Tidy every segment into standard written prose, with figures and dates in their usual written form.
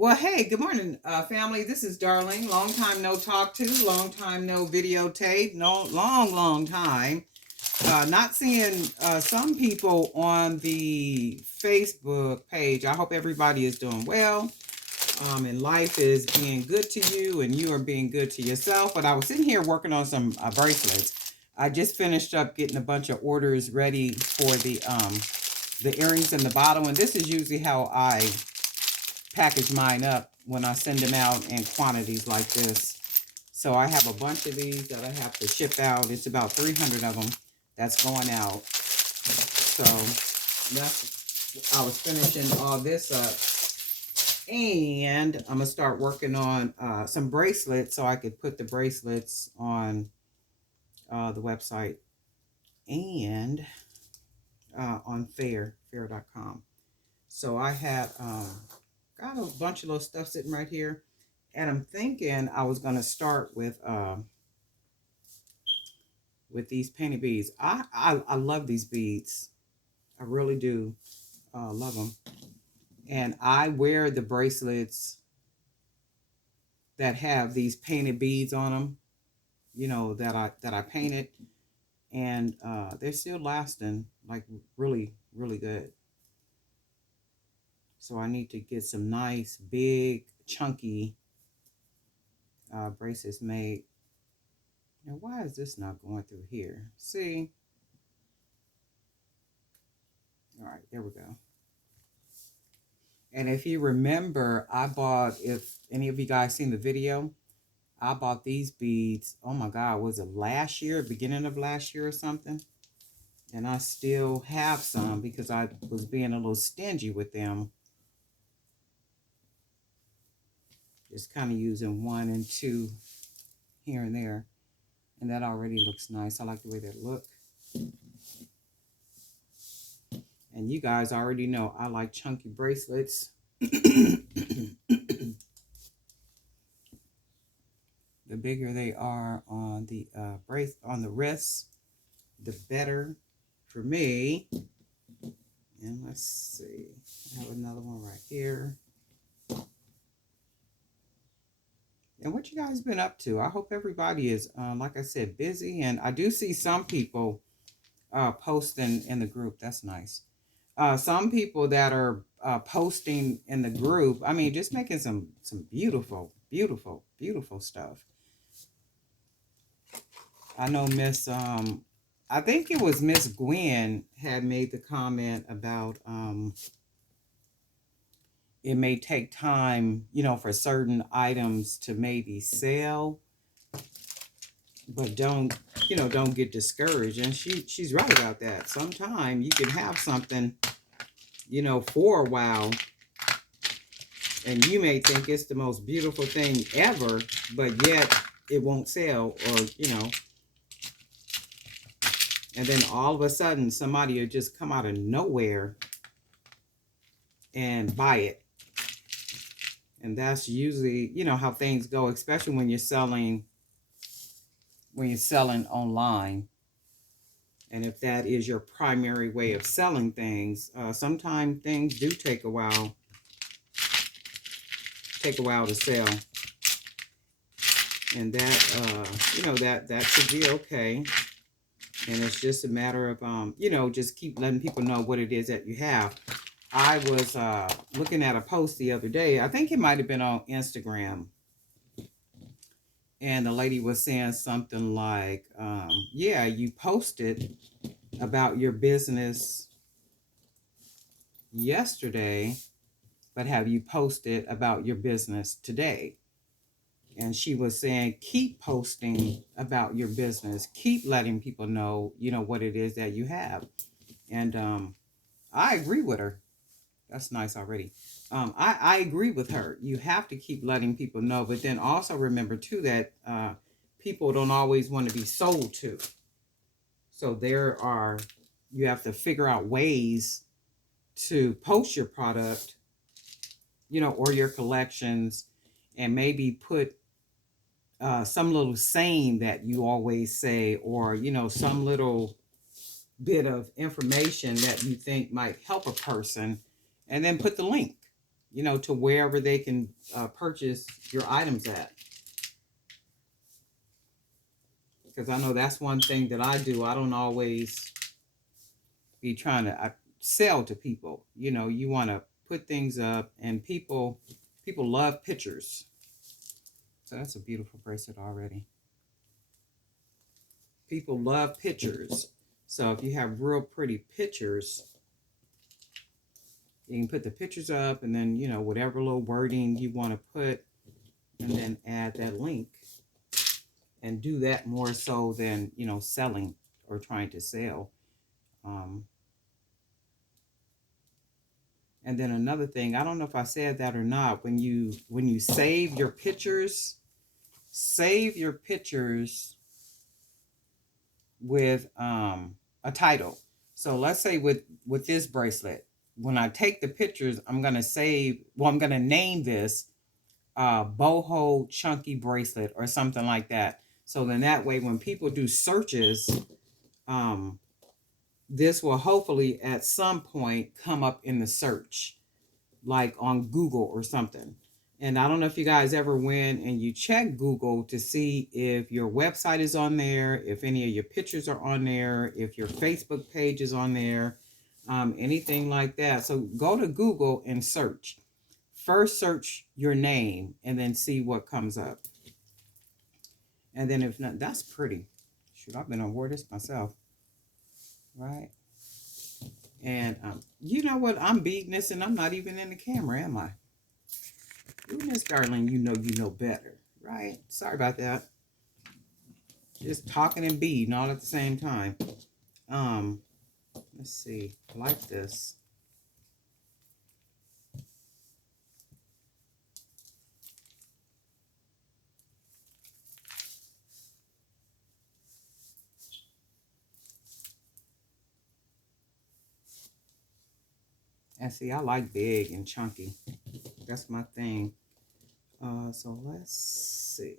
Well, hey, good morning, family. This is Darlene. Long time no talk to, long time no videotape, no long time. Not seeing some people on the Facebook page. I hope everybody is doing well. And life is being good to you, and you are being good to yourself. But I was sitting here working on some bracelets. I just finished up getting a bunch of orders ready for the earrings in the bottle, and this is usually how I package mine up when I send them out in quantities like this. So I have a bunch of these that I have to ship out. It's about 300 of them that's going out. So I was finishing all this up. And I'm going to start working on some bracelets so I could put the bracelets on the website and on fair.com. So I have got a bunch of little stuff sitting right here. And I'm thinking I was going to start with these painted beads. I love these beads. I really do love them. And I wear the bracelets that have these painted beads on them, you know, that I painted. And they're still lasting like really, really good. So I need to get some nice, big, chunky bracelets made. Now, why is this not going through here? See? All right, there we go. And if you remember, I bought, if any of you guys seen the video, I bought these beads, oh my God, was it last year, beginning of last year or something? And I still have some because I was being a little stingy with them. Just kind of using one and two here and there. And that already looks nice. I like the way that look. And you guys already know I like chunky bracelets. The bigger they are on the on the wrists, the better for me. And let's see, I have another one right here. And what you guys been up to? I hope everybody is, like I said, busy. And I do see some people posting in the group. That's nice. Some people that are posting in the group. I mean, just making some beautiful, beautiful, beautiful stuff. I know Miss, I think it was Miss Gwen had made the comment about it may take time, you know, for certain items to maybe sell, but don't get discouraged. And she's right about that. Sometimes you can have something, you know, for a while, and you may think it's the most beautiful thing ever, but yet it won't sell, or you know. And then all of a sudden, somebody will just come out of nowhere and buy it. And that's usually, you know, how things go, especially when you're selling online. And if that is your primary way of selling things, sometimes things do take a while to sell. And that, you know, that should be okay. And it's just a matter of, you know, just keep letting people know what it is that you have. I was looking at a post the other day. I think it might have been on Instagram. And the lady was saying something like, yeah, you posted about your business yesterday, but have you posted about your business today? And she was saying, keep posting about your business. Keep letting people know, you know, what it is that you have. And I agree with her. That's nice already. I agree with her. You have to keep letting people know, but then also remember too that people don't always want to be sold to. So you have to figure out ways to post your product, you know, or your collections, and maybe put some little saying that you always say, or, you know, some little bit of information that you think might help a person, and then put the link. you know, to wherever they can purchase your items at. Because I know that's one thing that I do. I don't always be trying to sell to people. You know, you want to put things up, and people love pictures. So that's a beautiful bracelet already. People love pictures. So if you have real pretty pictures, you can put the pictures up, and then, you know, whatever little wording you want to put, and then add that link, and do that more so than, you know, selling or trying to sell. And then another thing, I don't know if I said that or not, when you save your pictures, save your pictures with a title. So let's say with this bracelet, when I take the pictures, I'm gonna save. Well, I'm gonna name this boho chunky bracelet or something like that. So then that way, when people do searches, um, this will hopefully at some point come up in the search, like on Google or something. And I don't know if you guys ever went and you check Google to see if your website is on there, if any of your pictures are on there, if your Facebook page is on there, anything like that. So go to Google and search. First, search your name and then see what comes up. And then if not, that's pretty. Shoot, I've been on this myself, right? And you know what? I'm beating this, and I'm not even in the camera, am I? Ooh, Miss Darlene, you know better, right? Sorry about that. Just talking and beading all at the same time. Let's see. I like this. And see, I like big and chunky. That's my thing. So let's see.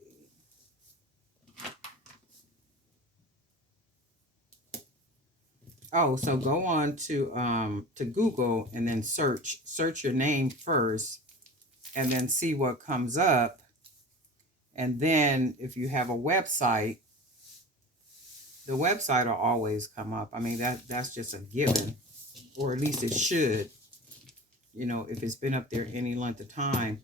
Oh, so go on to Google and then search your name first, and then see what comes up. And then if you have a website, the website will always come up. I mean, that's just a given, or at least it should, you know, if it's been up there any length of time.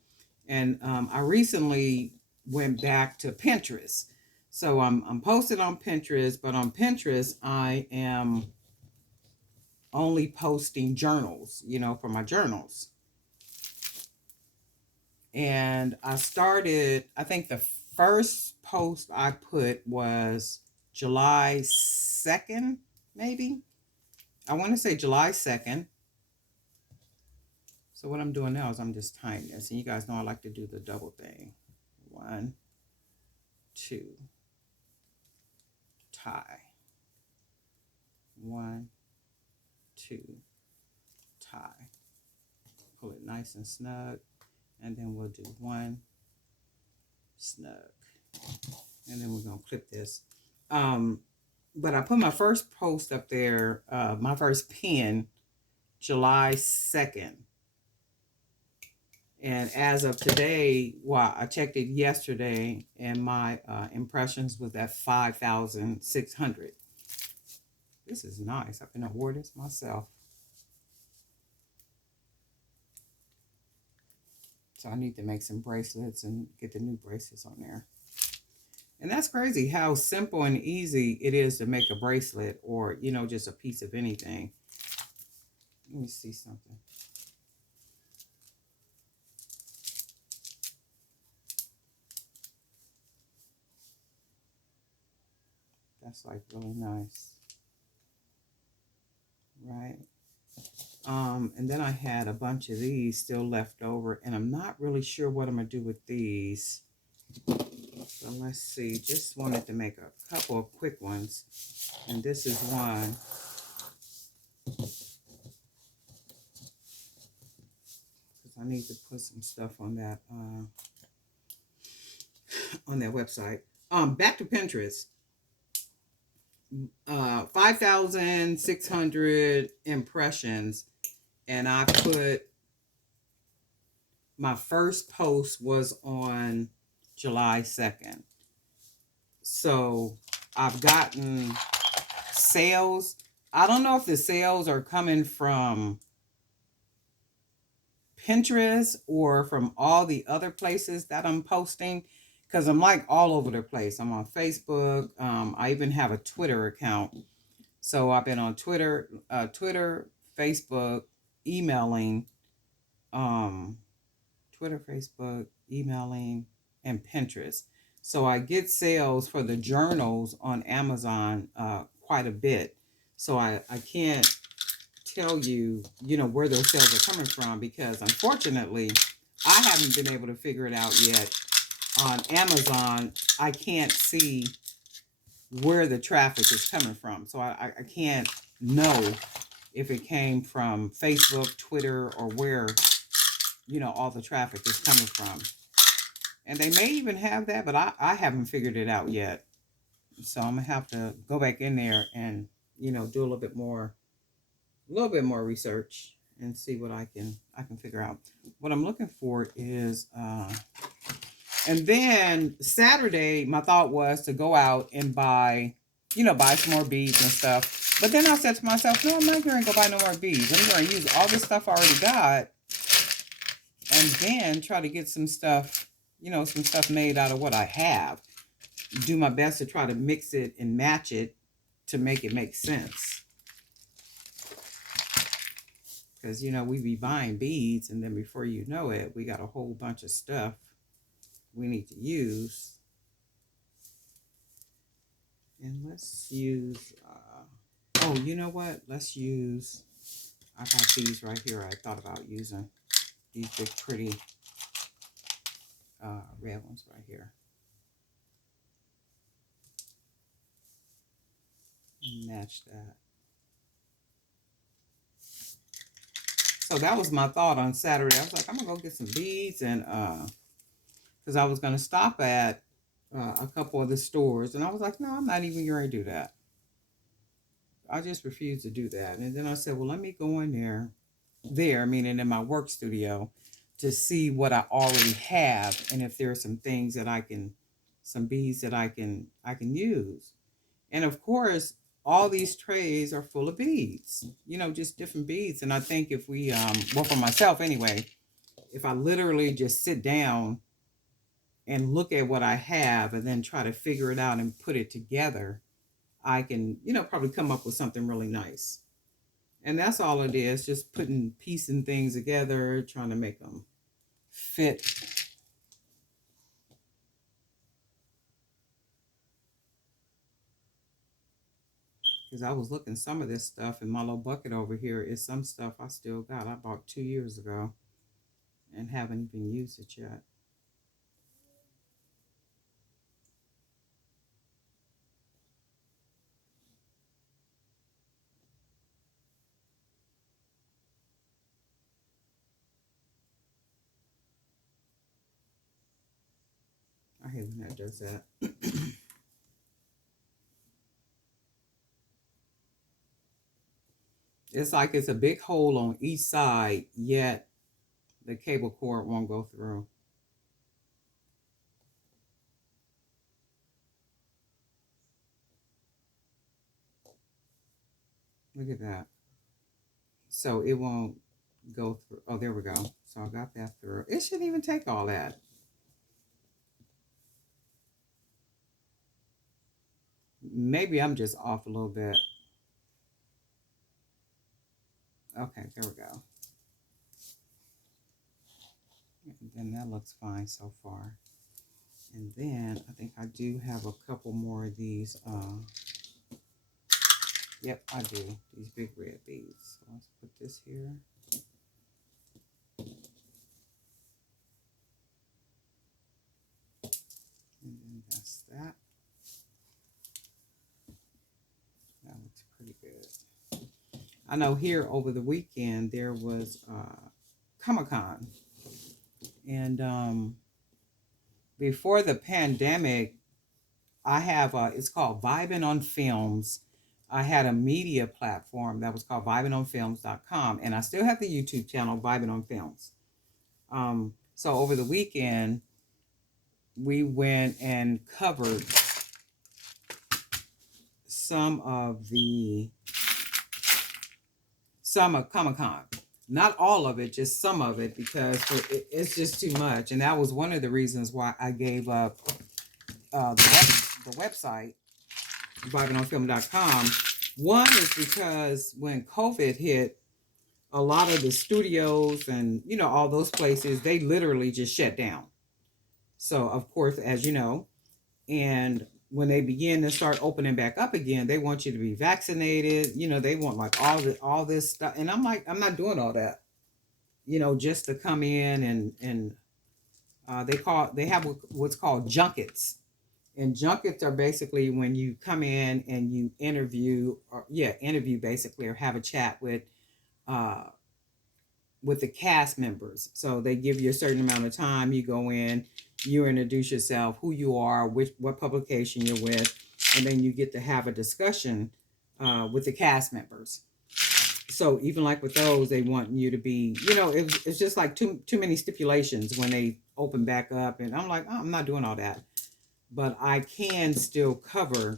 And I recently went back to Pinterest. So I'm posted on Pinterest, but on Pinterest, I am only posting journals, you know, for my journals. And I think the first post I put was July 2nd, maybe. I want to say July 2nd. So what I'm doing now is I'm just tying this. And you guys know I like to do the double thing. 1, 2, tie. 1, 2, tie. Pull it nice and snug. And then we'll do 1, snug. And then we're going to clip this. But I put my first post up there, my first pin, July 2nd. And as of today, well, I checked it yesterday, and my impressions was at 5,600. This is nice. I've been awarded this myself. So I need to make some bracelets and get the new bracelets on there. And that's crazy how simple and easy it is to make a bracelet, or, you know, just a piece of anything. Let me see something. That's like really nice. Right. And then I had a bunch of these still left over, and I'm not really sure what I'm going to do with these. So let's see. Just wanted to make a couple of quick ones. And this is one. Because I need to put some stuff on that website. Back to Pinterest. 5,600 impressions, and I put My first post was on July 2nd. So I've gotten sales. I don't know if the sales are coming from Pinterest or from all the other places that I'm posting, because I'm like all over the place. I'm on Facebook. I even have a Twitter account. So I've been on Twitter, Facebook, emailing, um, Twitter, Facebook, emailing, and Pinterest. So I get sales for the journals on Amazon quite a bit. So I can't tell you, where those sales are coming from, because unfortunately, I haven't been able to figure it out yet. On Amazon, I can't see where the traffic is coming from. So I can't know if it came from Facebook, Twitter, or where, all the traffic is coming from. And they may even have that, but I haven't figured it out yet. So I'm gonna have to go back in there and, do a little bit more research and see what I can figure out. What I'm looking for is and then Saturday my thought was to go out and buy some more beads and stuff. But then I said to myself, no, I'm not going to go buy no more beads. I'm going to use all the stuff I already got and then try to get some stuff, some stuff made out of what I have. Do my best to try to mix it and match it to make it make sense. Because, we be buying beads, and then before you know it, we got a whole bunch of stuff we need to use. And let's use, oh, you know what? Let's use, I got these right here. I thought about using these big, pretty red ones right here. And match that. So that was my thought on Saturday. I was like, I'm gonna go get some beads, and because I was gonna stop at a couple of the stores, and I was like, no, I'm not even gonna do that. I just refused to do that. And then I said, well, let me go in there, meaning in my work studio, to see what I already have, and if there are some things that some beads that I can use. And of course, all these trays are full of beads, just different beads. And I think if we, well, for myself anyway, if I literally just sit down and look at what I have and then try to figure it out and put it together, I can, probably come up with something really nice. And that's all it is, just piecing things together, trying to make them fit. Because I was looking, some of this stuff in my little bucket over here is some stuff I still got. I bought 2 years ago and haven't even used it yet. I hate when that does that. It's like it's a big hole on each side, yet the cable cord won't go through. Look at that. So it won't go through. Oh, there we go. So I got that through. It shouldn't even take all that. Maybe I'm just off a little bit. Okay, there we go. And then that looks fine so far. And then I think I do have a couple more of these. Yep, I do. These big red beads. So let's put this here. And then that's that. That looks pretty good. I know here over the weekend there was Comic-Con. And before the pandemic, I have it's called Vibing on Films. I had a media platform that was called vibingonfilms.com, and I still have the YouTube channel Vibing on Films. So over the weekend, we went and covered some of Comic-Con. Not all of it, just some of it, because it's just too much. And that was one of the reasons why I gave up the website, BibleOnFilm.com. One is because when COVID hit, a lot of the studios and, all those places, they literally just shut down. So, of course, as you know, and when they begin to start opening back up again, they want you to be vaccinated. They want like all this stuff. And I'm like, I'm not doing all that, just to come in and they have what's called junkets. And junkets are basically when you come in and you interview basically, or have a chat uh, with the cast members. So they give you a certain amount of time. You go in, you introduce yourself, who you are, what publication you're with, and then you get to have a discussion with the cast members. So even like with those, they want you to be, it's just like too many stipulations when they open back up. And I'm like, oh, I'm not doing all that. But I can still cover,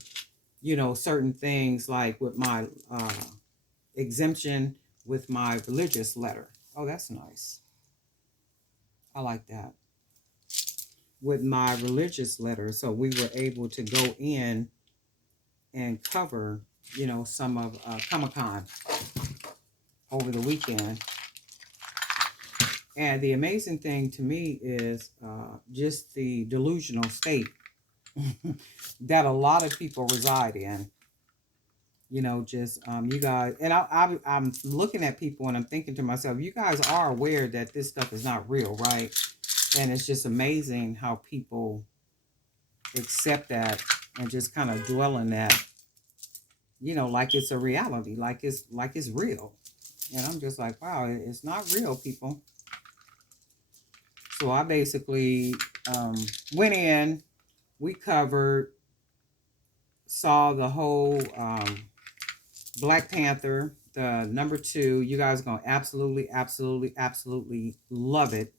certain things like with my exemption with my religious letter. Oh, that's nice. I like that. With my religious letter. So we were able to go in and cover, some of Comic-Con over the weekend. And the amazing thing to me is just the delusional state that a lot of people reside in. Just you guys, and I'm looking at people and I'm thinking to myself, you guys are aware that this stuff is not real, right? And it's just amazing how people accept that and just kind of dwell in that, like it's a reality, like it's real. And I'm just like, wow, it's not real, people. So I basically went in, we covered, saw the whole Black Panther, the number 2. You guys are going to absolutely, absolutely, absolutely love it.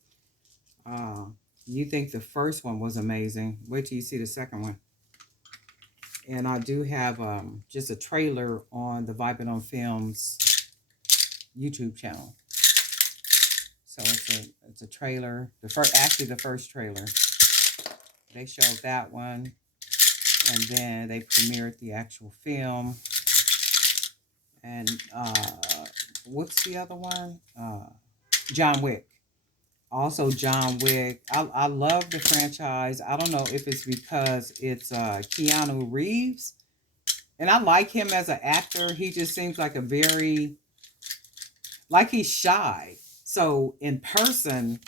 You think the first one was amazing. Wait till you see the second one. And I do have just a trailer on the Vibe on Films YouTube channel. So it's a trailer. The first trailer. They showed that one, and then they premiered the actual film. And what's the other one? John Wick. Also John Wick. I love the franchise. I don't know if it's because it's Keanu Reeves. And I like him as an actor. He just seems like like he's shy. So in person,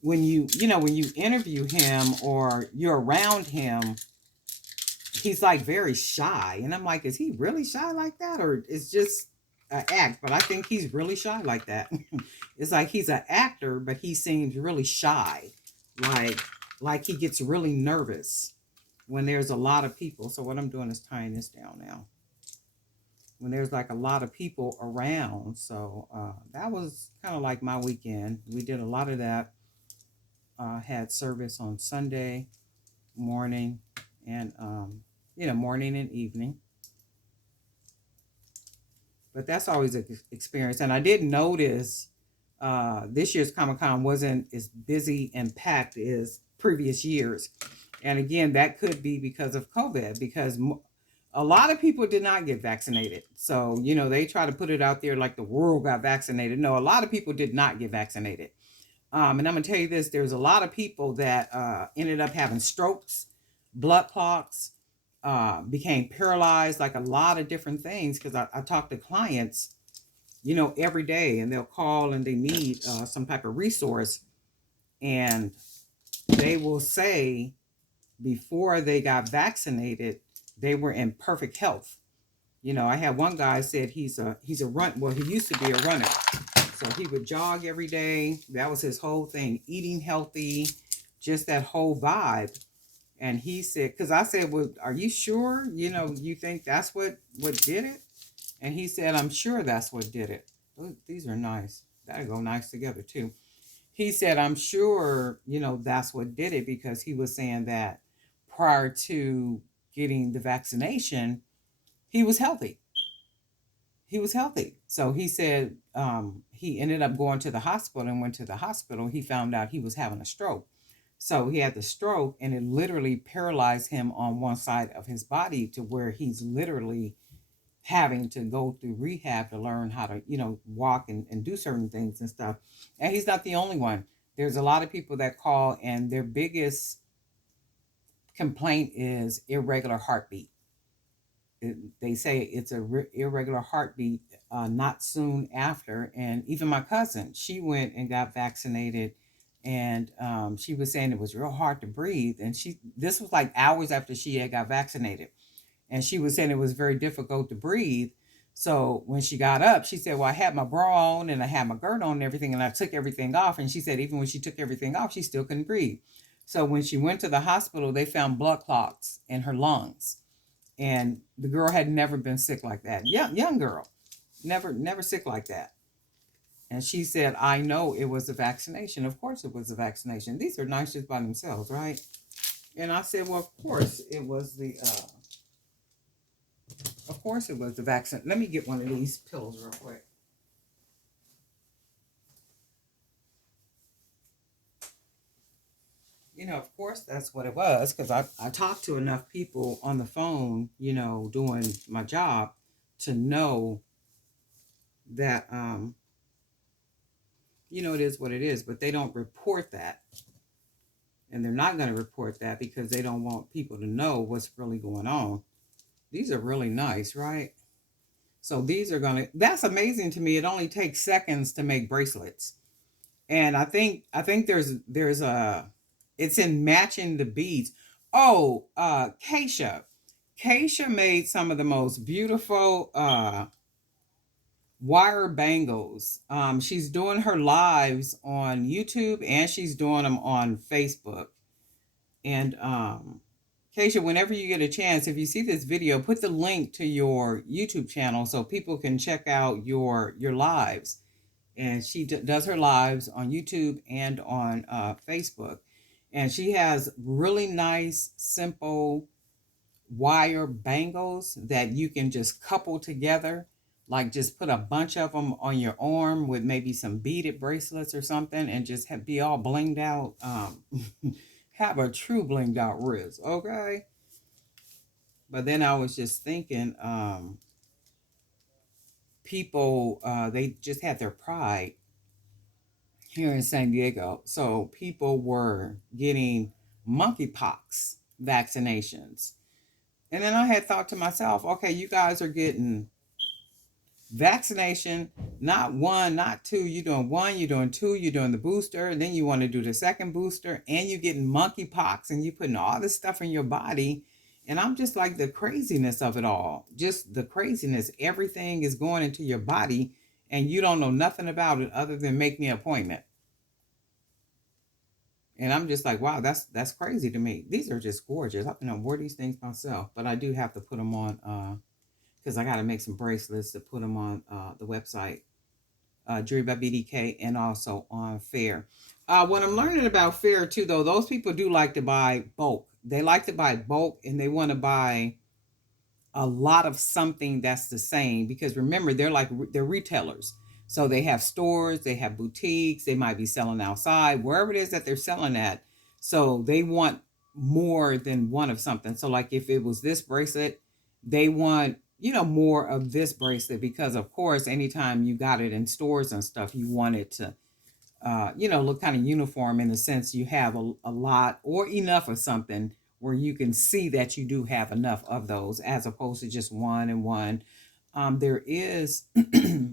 when you interview him or you're around him, he's like very shy. And I'm like, is he really shy like that? Or it's just an act? But I think he's really shy like that. It's like he's an actor, but he seems really shy. Like he gets really nervous when there's a lot of people. So what I'm doing is tying this down now. When there's like a lot of people around. So that was kind of like my weekend. We did a lot of that. Had service on Sunday morning and morning and evening. But that's always an experience. And I did notice this year's Comic-Con wasn't as busy and packed as previous years. And again, that could be because of COVID, because a lot of people did not get vaccinated. So, they try to put it out there like the world got vaccinated. No, a lot of people did not get vaccinated. And I'm going to tell you this, there's a lot of people that ended up having strokes, blood clots, became paralyzed, like a lot of different things. Because I talk to clients, every day, and they'll call and they need some type of resource. And they will say before they got vaccinated, they were in perfect health. I had one guy said he's a run. Well, he used to be a runner. So he would jog every day. That was his whole thing, eating healthy, just that whole vibe. And he said, because I said, well, are you sure? You think that's what did it? And he said, I'm sure that's what did it. These are nice. That'll go nice together too. he said, I'm sure, that's what did it, because he was saying that prior to getting the vaccination, he was healthy. He was healthy. So he said he ended up going to the hospital, and went to the hospital. He found out he was having a stroke. So he had the stroke, and it literally paralyzed him on one side of his body, to where he's literally having to go through rehab to learn how to, walk and do certain things and stuff. And he's not the only one. There's a lot of people that call, and their biggest complaint is irregular heartbeat. They say it's a irregular heartbeat, not soon after. And even my cousin, she went and got vaccinated, and she was saying it was real hard to breathe. And this was like hours after she had got vaccinated, and she was saying it was very difficult to breathe. So when she got up, she said, well, I had my bra on and I had my girdle on and everything, and I took everything off. And she said even when she took everything off, she still couldn't breathe. So when she went to the hospital, they found blood clots in her lungs. And the girl had never been sick like that. Young girl, never sick like that. And she said, I know it was a vaccination. Of course it was a vaccination. These are nice just by themselves, right? And I said, well, of course it was the vaccine. Let me get one of these pills real quick. Of course that's what it was, because I talked to enough people on the phone, doing my job, to know that, it is what it is, but they don't report that. And they're not going to report that because they don't want people to know what's really going on. These are really nice, right? So that's amazing to me. It only takes seconds to make bracelets. And I think there's a, it's in matching the beads. Oh, Keisha made some of the most beautiful wire bangles. She's doing her lives on YouTube, and she's doing them on Facebook. And Keisha, whenever you get a chance, if you see this video, put the link to your YouTube channel so people can check out your lives. And she does her lives on YouTube and on Facebook. And she has really nice, simple wire bangles that you can just couple together. Like just put a bunch of them on your arm with maybe some beaded bracelets or something, and just be all blinged out. Have a true blinged out wrist, okay? But then I was just thinking, people, they just had their pride here in San Diego. So people were getting monkeypox vaccinations. And then I had thought to myself, okay, you guys are getting vaccination, not one, not two. You're doing one, you're doing two, you're doing the booster, and then you want to do the second booster, and you're getting monkeypox, and you're putting all this stuff in your body. And I'm just like, the craziness of it all, just the craziness. Everything is going into your body, and you don't know nothing about it other than make me an appointment. And I'm just like, wow, that's crazy to me. These are just gorgeous. I don't wear these things myself, but I do have to put them on because I got to make some bracelets to put them on the website, Jewelry by BDK, and also on Fair. What I'm learning about Fair too, though, those people do like to buy bulk. They like to buy bulk, and they want to buy a lot of something that's the same, because remember, they're retailers. So they have stores, they have boutiques, they might be selling outside, wherever it is that they're selling at. So they want more than one of something. So like if it was this bracelet, they want, more of this bracelet, because of course, anytime you got it in stores and stuff, you want it to look kind of uniform, in the sense you have a lot or enough of something where you can see that you do have enough of those, as opposed to just one and one. There is,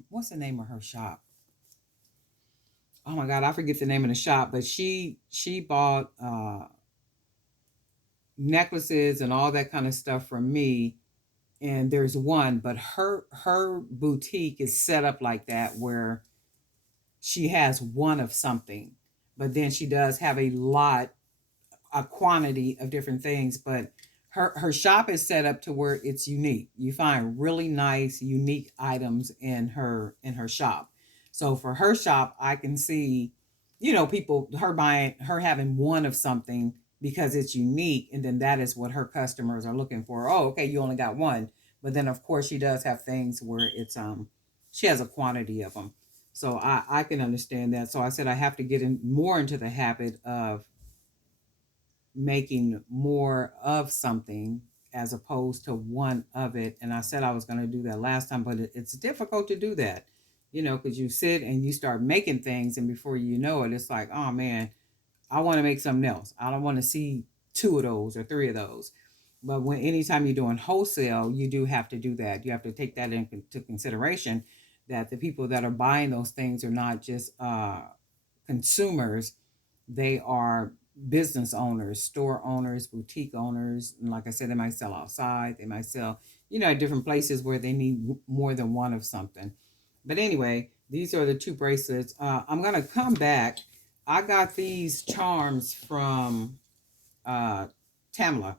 what's the name of her shop? Oh my God, I forget the name of the shop, but she bought necklaces and all that kind of stuff from me. And there's one, but her boutique is set up like that, where she has one of something, but then she does have a quantity of different things. But her shop is set up to where it's unique. You find really nice, unique items in her shop. So for her shop, I can see you know, people, her having one of something because it's unique, and then that is what her customers are looking for. Oh, okay, you only got one. But then of course she does have things where it's she has a quantity of them. So I can understand that. So I said I have to get in more into the habit of making more of something as opposed to one of it. And I said I was going to do that last time, but it's difficult to do that, you know, because you sit and you start making things, and before you know it, it's like, oh man, I want to make something else. I don't want to see two of those or three of those. But when anytime you're doing wholesale, you do have to do that. You have to take that into consideration, that the people that are buying those things are not just consumers. They are business owners, store owners, boutique owners. And like I said, they might sell outside. They might sell, you know, at different places where they need more than one of something. But anyway, these are the two bracelets. I'm going to come back. I got these charms from uh, Tamla.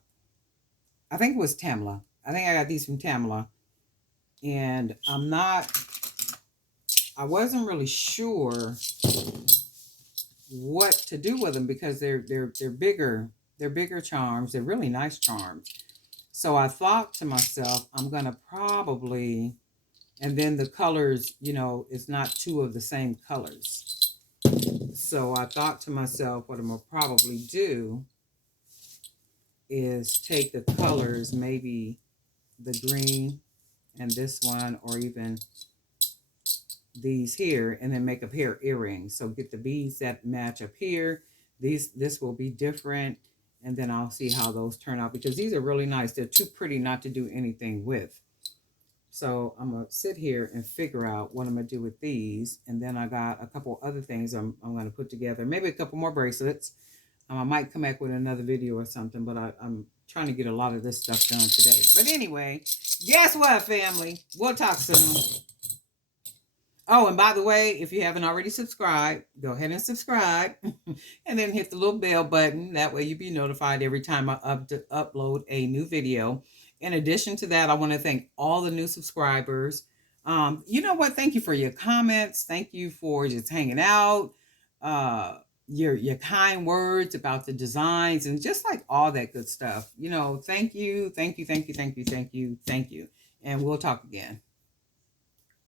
I think it was Tamla. I think I got these from Tamla. And I wasn't really sure what to do with them because they're bigger. They're bigger charms. They're really nice charms. So I thought to myself, I'm gonna probably, and then the colors, you know, it's not two of the same colors. So I thought to myself, what I'm gonna probably do is take the colors, maybe the green and this one, or even these here, and then make a pair of earrings. So get the beads that match up here. This will be different, and then I'll see how those turn out, because these are really nice. They're too pretty not to do anything with. So I'm gonna sit here and figure out what I'm gonna do with these, and then I got a couple other things I'm gonna put together. Maybe a couple more bracelets. I might come back with another video or something, but I'm trying to get a lot of this stuff done today. But anyway, guess what, family? We'll talk soon. Oh, and by the way, if you haven't already subscribed, go ahead and subscribe and then hit the little bell button. That way you'll be notified every time I upload a new video. In addition to that, I want to thank all the new subscribers. You know what? Thank you for your comments. Thank you for just hanging out. Uh, your kind words about the designs and just like all that good stuff. You know, thank you, thank you, thank you, thank you, thank you, thank you. And we'll talk again.